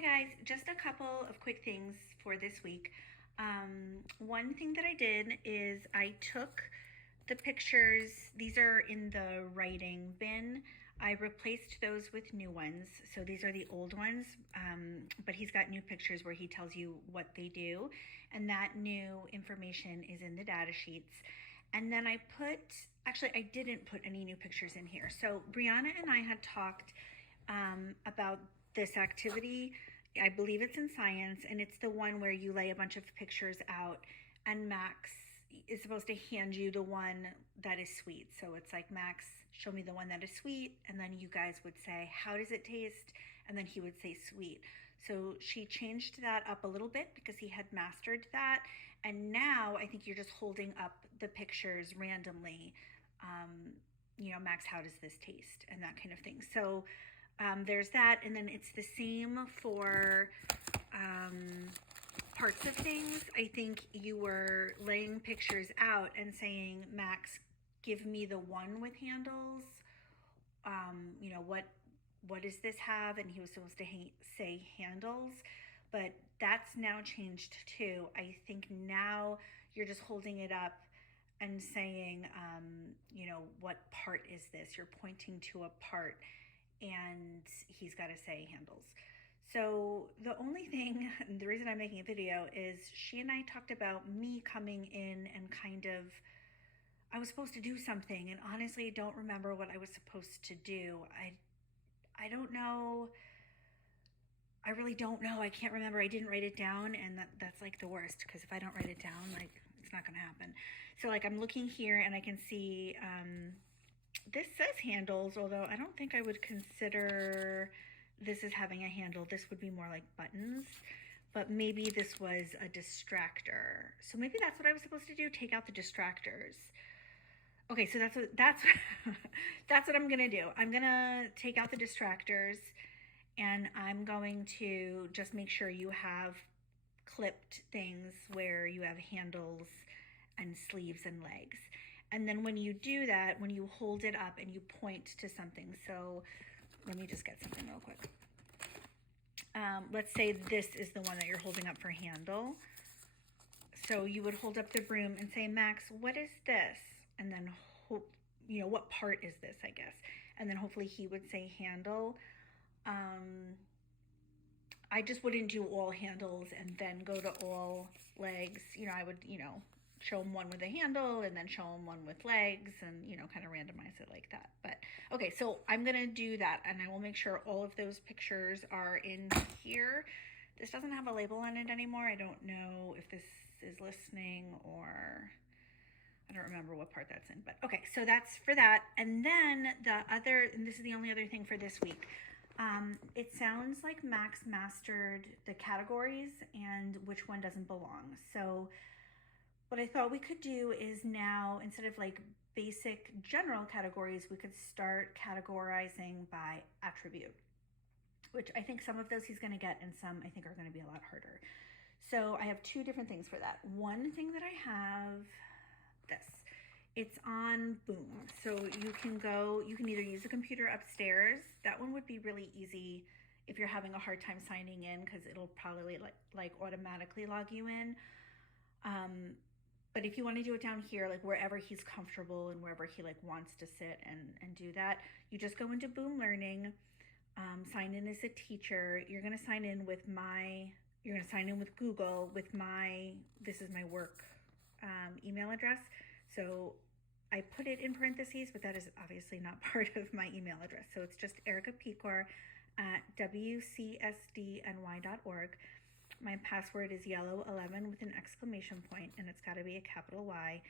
Hi guys, just a couple of quick things for this week. One thing that I did is I took the pictures, these are in the writing bin. I replaced those with new ones. So these are the old ones, but he's got new pictures where he tells you what they do. And that new information is in the data sheets. And then actually, I didn't put any new pictures in here. So Brianna and I had talked about this activity. I believe it's in science, and it's the one where you lay a bunch of pictures out, and Max is supposed to hand you the one that is sweet. So it's like, Max, show me the one that is sweet, and then you guys would say, how does it taste? And then he would say sweet. So she changed that up a little bit because he had mastered that. And now I think you're just holding up the pictures randomly. Max, how does this taste? And that kind of thing. So there's that. And then it's the same for parts of things. I think you were laying pictures out and saying, Max, give me the one with handles. What does this have? And he was supposed to say handles, but that's now changed too. I think now you're just holding it up and saying, what part is this? You're pointing to a part, and he's got to say handles. So the only thing, the reason I'm making a video is she and I talked about me coming in and I was supposed to do something, and honestly, I don't remember what I was supposed to do. I don't know. I really don't know. I can't remember. I didn't write it down, and that's like the worst, because if I don't write it down, like, it's not going to happen. So like, I'm looking here and I can see this says handles, although I don't think I would consider this as having a handle. This would be more like buttons, but maybe this was a distractor. So maybe that's what I was supposed to do, take out the distractors. Okay, so that's that's what I'm gonna do. I'm gonna take out the distractors, and I'm going to just make sure you have clipped things where you have handles and sleeves and legs. And then when you do that, when you hold it up and you point to something, so let me just get something real quick. Let's say this is the one that you're holding up for handle. So you would hold up the broom and say, Max, what is this? And then what part is this, I guess? And then hopefully he would say handle. I just wouldn't do all handles and then go to all legs. I would, show him one with a handle and then show him one with legs, and, kind of randomize it like that. But okay, so I'm going to do that, and I will make sure all of those pictures are in here. This doesn't have a label on it anymore. I don't know if this is listening, or I don't remember what part that's in, but okay, so that's for that. And then and this is the only other thing for this week. It sounds like Max mastered the categories and which one doesn't belong. So what I thought we could do is now, instead of like basic general categories, we could start categorizing by attribute, which I think some of those he's going to get, and some I think are going to be a lot harder. So I have two different things for that. One thing that I have, this. It's on Boom. So you can either use a computer upstairs. That one would be really easy if you're having a hard time signing in, because it'll probably like automatically log you in. But if you want to do it down here, like wherever he's comfortable and wherever he like wants to sit and do that, you just go into Boom Learning, sign in as a teacher. You're going to sign in with Google with this is my work email address. So I put it in parentheses, but that is obviously not part of my email address. So it's just Erica Pecor at wcsdny.org. My password is yellow11 with an exclamation point, and it's got to be a capital Y.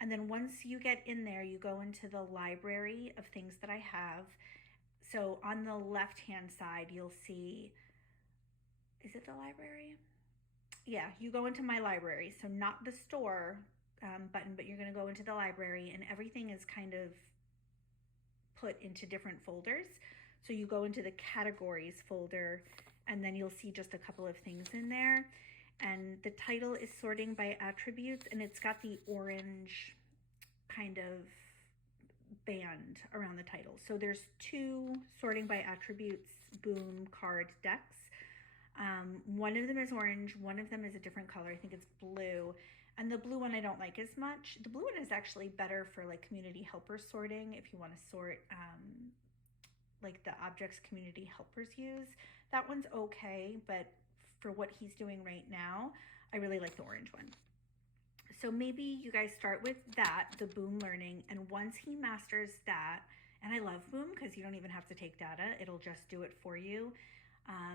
And then once you get in there, you go into the library of things that I have. So on the left-hand side, you'll see, is it the library? Yeah, you go into my library. So not the store button, but you're going to go into the library, and everything is kind of put into different folders. So you go into the categories folder, and then you'll see just a couple of things in there. And the title is sorting by attributes, and it's got the orange kind of band around the title. So there's two sorting by attributes Boom card decks. One of them is orange, one of them is a different color. I think it's blue. And the blue one I don't like as much. The blue one is actually better for like community helper sorting if you want to sort like the objects community helpers use. That one's okay, but for what he's doing right now, I really like the orange one. So maybe you guys start with that, the Boom Learning, and once he masters that, and I love Boom because you don't even have to take data, it'll just do it for you.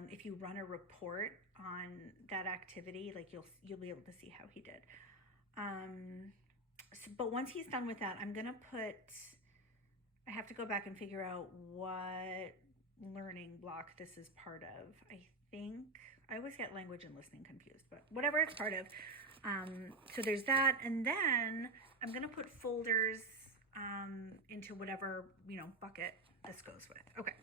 If you run a report on that activity, like you'll be able to see how he did. But once he's done with that, I have to go back and figure out what learning block this is part of. I think I always get language and listening confused, but whatever it's part of. So there's that, and then I'm gonna put folders into whatever bucket this goes with. Okay,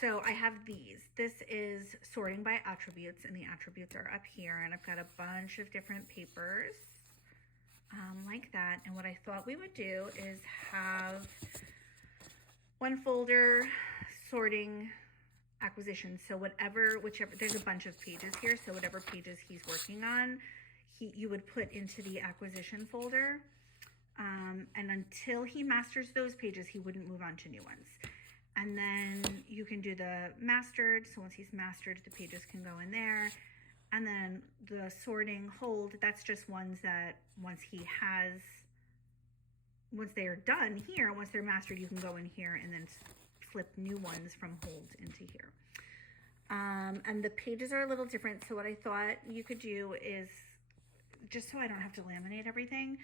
so I have these. This is sorting by attributes, and the attributes are up here, and I've got a bunch of different papers like that. And what I thought we would do is have one folder sorting acquisition. So whichever, there's a bunch of pages here. So whatever pages he's working on, you would put into the acquisition folder. And until he masters those pages, he wouldn't move on to new ones. And then you can do the mastered. So once he's mastered, the pages can go in there. And then the sorting hold, that's just ones that once they are done here, once they're mastered, you can go in here and then flip new ones from hold into here. And the pages are a little different. So what I thought you could do is, just so I don't have to laminate everything,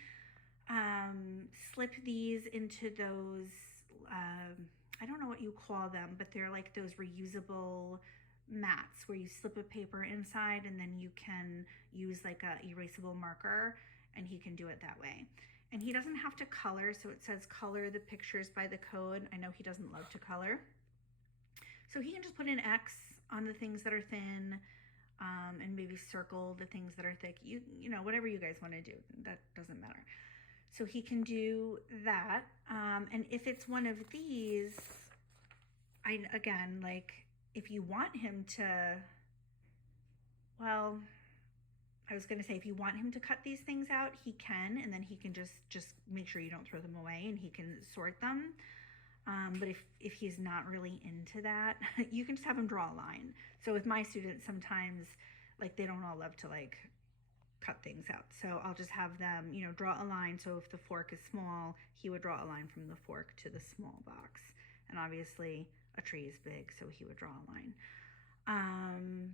slip these into those, I don't know what you call them, but they're like those reusable mats where you slip a paper inside and then you can use like a erasable marker and he can do it that way. And he doesn't have to color, so it says color the pictures by the code. I know he doesn't love to color. So he can just put an X on the things that are thin, and maybe circle the things that are thick. You know, whatever you guys want to do, that doesn't matter. So he can do that. And if it's one of these, again, like if you want him to, well, I was going to say, if you want him to cut these things out, he can, and then he can just make sure you don't throw them away, and he can sort them. But if he's not really into that, you can just have him draw a line. So with my students, sometimes like they don't all love to like cut things out. So I'll just have them, draw a line. So if the fork is small, he would draw a line from the fork to the small box. And obviously a tree is big, so he would draw a line.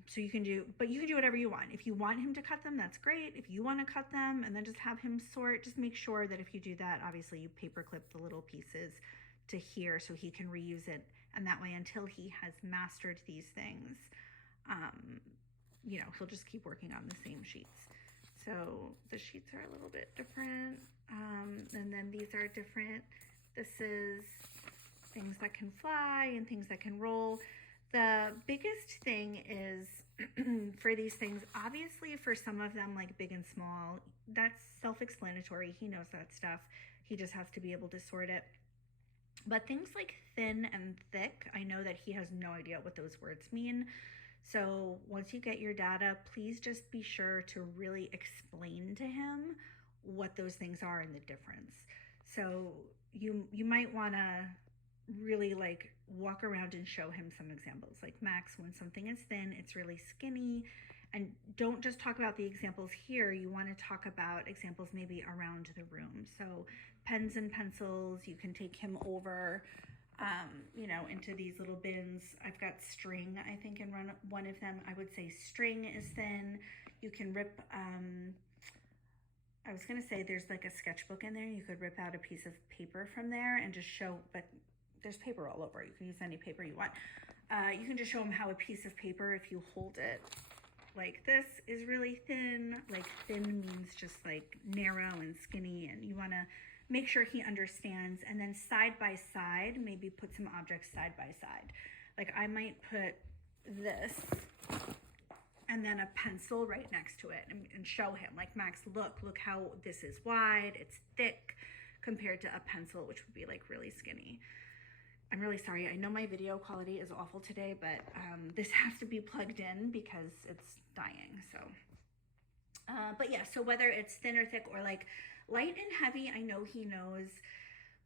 So you can do whatever you want. If you want him to cut them, that's great. If you want to cut them and then just have him sort, just make sure that if you do that, obviously you paper clip the little pieces to here so he can reuse it. And that way, until he has mastered these things, he'll just keep working on the same sheets. So the sheets are a little bit different. And then these are different. This is things that can fly and things that can roll. The biggest thing is for these things, obviously for some of them, like big and small, that's self-explanatory. He knows that stuff. He just has to be able to sort it. But things like thin and thick, I know that he has no idea what those words mean. So once you get your data, please just be sure to really explain to him what those things are and the difference. So you might want to really like walk around and show him some examples. Like Max, when something is thin, it's really skinny. And don't just talk about the examples here. You want to talk about examples maybe around the room. So pens and pencils, you can take him over, into these little bins. I've got string, I think, in one of them. I would say string is thin. You can rip, I was going to say there's like a sketchbook in there. You could rip out a piece of paper from there and just show, but there's paper all over. You can use any paper you want. You can just show him how a piece of paper, if you hold it like this, is really thin. Like thin means just like narrow and skinny, and you want to make sure he understands. And then side by side, maybe put some objects side by side. Like I might put this and then a pencil right next to it and show him, like, Max, look how this is wide, it's thick, compared to a pencil, which would be like really skinny. I'm really sorry. I know my video quality is awful today, but this has to be plugged in because it's dying. So, but yeah, so whether it's thin or thick or like light and heavy, I know he knows,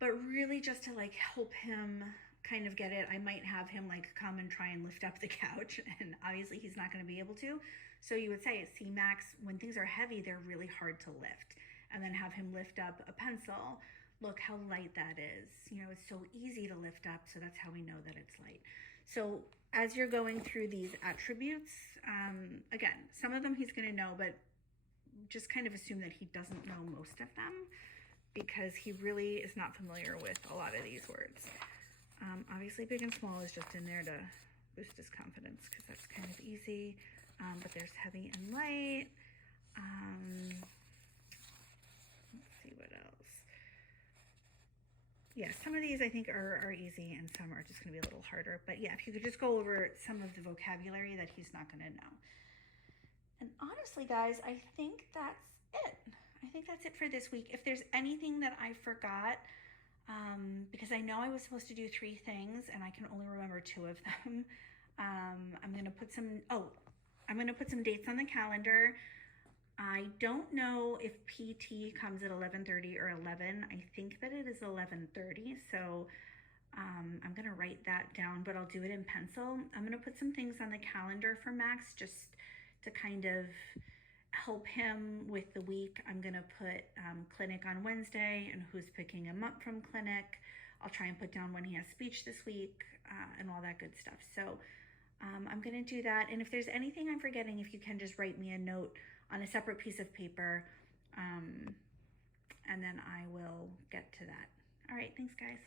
but really just to like help him kind of get it, I might have him like come and try and lift up the couch, and obviously he's not going to be able to. So you would say, see Max, when things are heavy, they're really hard to lift, and then have him lift up a pencil. Look how light that is. You know, it's so easy to lift up, so that's how we know that it's light. So as you're going through these attributes, again, some of them he's going to know, but just kind of assume that he doesn't know most of them because he really is not familiar with a lot of these words. Obviously, big and small is just in there to boost his confidence because that's kind of easy. But there's heavy and light. Let's see what else. Yeah, some of these I think are easy and some are just going to be a little harder. But yeah, if you could just go over some of the vocabulary that he's not going to know. And honestly, guys, I think that's it. I think that's it for this week. If there's anything that I forgot, because I know I was supposed to do 3 things and I can only remember 2 of them. I'm going to put some dates on the calendar. I don't know if PT comes at 11:30 or 11. I think that it is 11:30. So I'm going to write that down, but I'll do it in pencil. I'm going to put some things on the calendar for Max just to kind of help him with the week. I'm going to put clinic on Wednesday and who's picking him up from clinic. I'll try and put down when he has speech this week and all that good stuff. So I'm going to do that. And if there's anything I'm forgetting, if you can just write me a note on a separate piece of paper, and then I will get to that. All right, thanks guys.